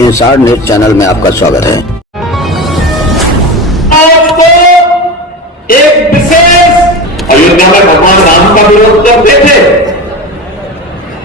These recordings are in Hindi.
इंसार न्यूज चैनल में आपका स्वागत है। आपको एक विशेष अयोध्या में भगवान राम का विरोध करते थे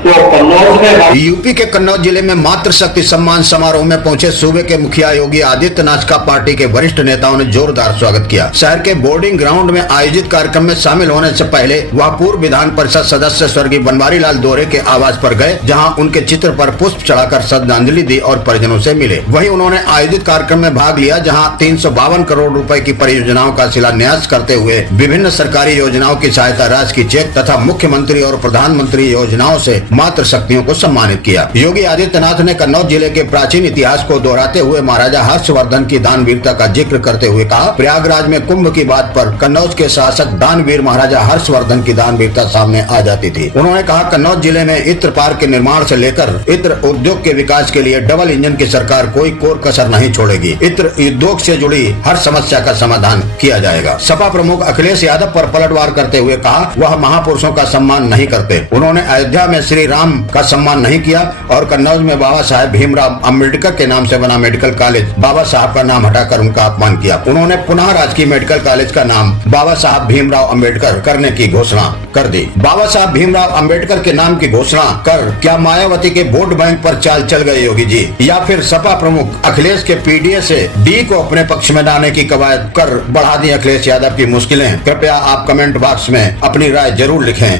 तो कन्नौज में यूपी के कन्नौज जिले में मातृशक्ति सम्मान समारोह में पहुंचे सूबे के मुखिया योगी आदित्यनाथ का पार्टी के वरिष्ठ नेताओं ने जोरदार स्वागत किया। शहर के बोर्डिंग ग्राउंड में आयोजित कार्यक्रम में शामिल होने से पहले वह पूर्व विधान परिषद सदस्य स्वर्गीय बनवारी लाल दोहरे के आवास पर गए, जहां उनके चित्र पर पुष्प चढ़ाकर श्रद्धांजलि दी और परिजनों से मिले। वहीं उन्होंने आयोजित कार्यक्रम में भाग लिया, जहां 352 करोड़ रुपए की परियोजनाओं का शिलान्यास करते हुए विभिन्न सरकारी योजनाओं की सहायता राशि की चेक तथा मुख्यमंत्री और प्रधानमंत्री योजनाओं से मातृशक्तियों को सम्मानित किया। योगी आदित्यनाथ ने कन्नौज जिले के प्राचीन इतिहास को दोहराते हुए महाराजा हर्षवर्धन की दानवीरता का जिक्र करते हुए कहा, प्रयागराज में कुंभ की बात पर कन्नौज के शासक दानवीर महाराजा हर्षवर्धन की दानवीरता सामने आ जाती थी। उन्होंने कहा, कन्नौज जिले में इत्र पार्क के निर्माण से लेकर इत्र उद्योग के विकास के लिए डबल इंजन की सरकार कोई कोर कसर नहीं छोड़ेगी। इत्र उद्योग से जुड़ी हर समस्या का समाधान किया जाएगा। सपा प्रमुख अखिलेश यादव पर पलटवार करते हुए कहा, वह महापुरुषों का सम्मान नहीं करते। उन्होंने अयोध्या में श्री राम का सम्मान नहीं किया और कन्नौज में बाबा साहेब भीमराव अम्बेडकर के नाम से बना मेडिकल कॉलेज बाबा साहब का नाम हटाकर उनका अपमान किया। उन्होंने पुनः राजकीय मेडिकल कॉलेज का नाम बाबा साहब भीमराव अम्बेडकर करने की घोषणा कर दी। बाबा साहब भीमराव अम्बेडकर के नाम की घोषणा कर क्या मायावती के वोट बैंक पर चाल चल गए योगी जी, या फिर सपा प्रमुख अखिलेश के पीडीए से डी को अपने पक्ष में लाने की कवायद कर बढ़ा दी अखिलेश यादव की मुश्किलें? कृपया आप कमेंट बॉक्स में अपनी राय जरूर लिखें।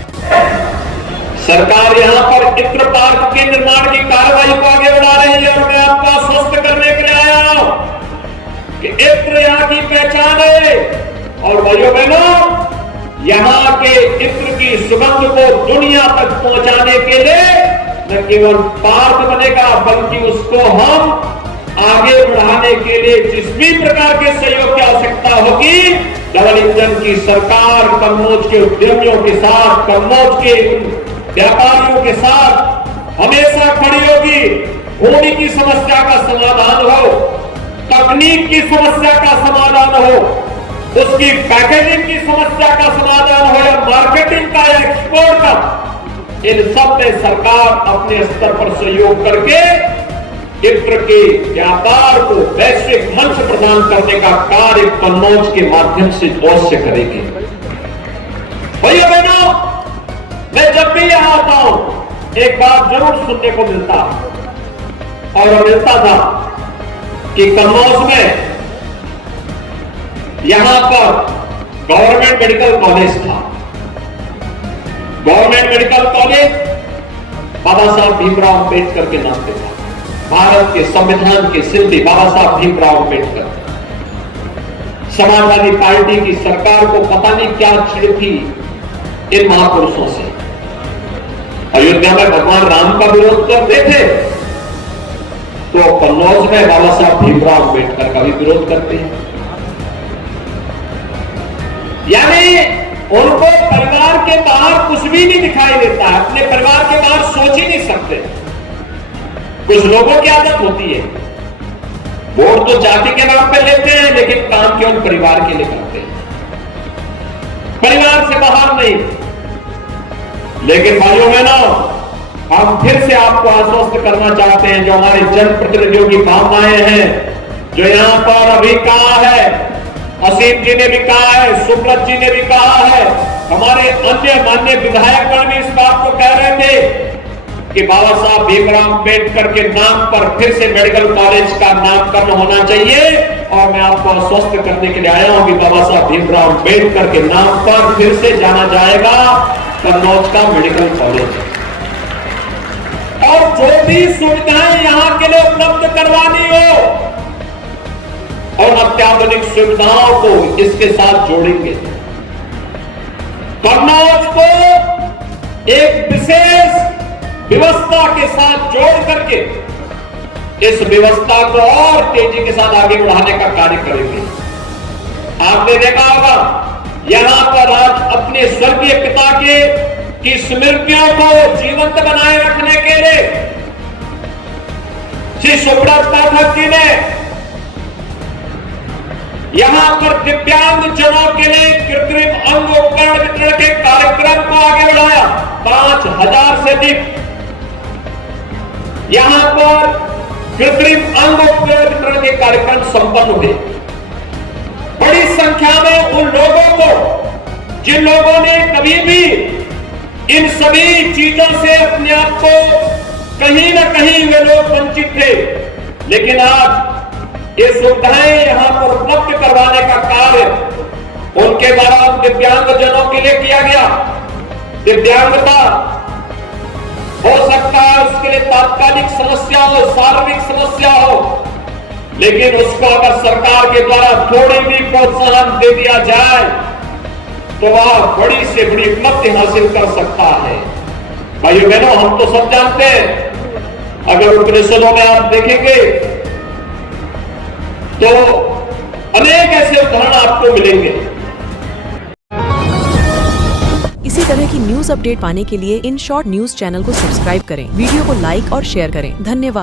सरकार यहाँ पर इत्र पार्क के निर्माण की कार्रवाई को आगे बढ़ा रही है और मैं आपको आश्वस्त करने के लिए आया हूं कि इत्र यहाँ की पहचान है। और भाइयों बहनों, यहाँ के इत्र की सुगंध को दुनिया तक पहुंचाने के लिए न केवल पार्क बनेगा बल्कि उसको हम आगे बढ़ाने के लिए जिस भी प्रकार के सहयोग की आवश्यकता होगी, डबल इंजन की सरकार कन्नौज के उद्यमियों के साथ, कन्नौज के व्यापारियों के साथ हमेशा खड़ी होगी। भूमि की समस्या का समाधान हो, तकनीक की समस्या का समाधान हो, उसकी पैकेजिंग की समस्या का समाधान हो या मार्केटिंग का या एक्सपोर्ट का, इन सब में सरकार अपने स्तर पर सहयोग करके इत्र के व्यापार को वैश्विक मंच प्रदान करने का कार्य कन्नौज के माध्यम से अवश्य करेगी। भैया बहनों, मैं जब भी यहां आता हूं एक बात जरूर सुनने को मिलता और मिलता था कि कन्नौज में यहां पर गवर्नमेंट मेडिकल कॉलेज था। गवर्नमेंट मेडिकल कॉलेज बाबा साहब भीमराव अम्बेडकर के नाम पे था। भारत के संविधान के शिल्पी बाबा साहब भीमराव अम्बेडकर। समाजवादी पार्टी की सरकार को पता नहीं क्या छिड़ थी इन महापुरुषों से। अयोध्या में भगवान राम का विरोध करते थे तो कन्नौज में बाबा साहब भीमराव अम्बेडकर का भी विरोध करते हैं। यानी उनको परिवार के बाहर कुछ भी नहीं दिखाई देता है, अपने परिवार के बाहर सोच ही नहीं सकते। कुछ लोगों की आदत होती है, वोट तो जाति के नाम पे लेते हैं लेकिन काम केवल परिवार के लिए करते हैं, परिवार से बाहर नहीं। लेकिन भाइयों बहनों, हम फिर से आपको आश्वस्त करना चाहते हैं, जो हमारे जनप्रतिनिधियों की भावनाएं हैं, जो यहां पर अभी कहा है, असीम जी ने भी कहा है, सुब्रत जी ने भी कहा है, हमारे अन्य मान्य विधायकगण भी इस बात को कह रहे थे कि बाबा साहब भीमराव अम्बेडकर के नाम पर फिर से मेडिकल कॉलेज का नामकरण होना चाहिए। और मैं आपको आश्वस्त करने के लिए आया हूं कि बाबा साहब भीमराव अम्बेडकर के नाम पर फिर से जाना जाएगा कन्नौज का मेडिकल कॉलेज। और जो भी सुविधाएं यहां के लिए उपलब्ध करवानी हो और अत्याधुनिक सुविधाओं को इसके साथ जोड़ेंगे। कन्नौज को एक विशेष व्यवस्था के साथ जोड़ करके इस व्यवस्था को और तेजी के साथ आगे बढ़ाने का कार्य करेंगे। आपने देखा होगा यहां पर आज अपने स्वर्गीय पिता की स्मृतियों को जीवंत बनाए रखने के लिए श्री सुब्रत पाठक जी ने यहां पर दिव्यांग जनों के लिए कृत्रिम अंग उपकरण वितरण के कार्यक्रम को आगे बढ़ाया। 5000 से अधिक यहां पर कृत्रिम अंग वितरण के कार्यक्रम संपन्न हुए। बड़ी संख्या में उन लोगों को जिन लोगों ने कभी भी इन सभी चीजों से अपने आप को कहीं ना कहीं वे लोग वंचित थे, लेकिन आज ये सुविधाएं यहां पर उपलब्ध करवाने का कार्य उनके द्वारा दिव्यांगजनों के लिए किया गया। दिव्यांगता हो सकता है उसके लिए तात्कालिक समस्या हो, शारीरिक समस्या हो, लेकिन उसको अगर सरकार के द्वारा थोड़ी भी प्रोत्साहन दे दिया जाए तो वह बड़ी से बड़ी उपलब्धि हासिल कर सकता है। भाइयों बहनों, हम तो सब जानते हैं, अगर उपनिषदों में आप देखेंगे तो अनेक ऐसे उदाहरण आपको मिलेंगे। इसी तरह की न्यूज अपडेट पाने के लिए इन शॉर्ट न्यूज चैनल को सब्सक्राइब करें, वीडियो को लाइक और शेयर करें। धन्यवाद।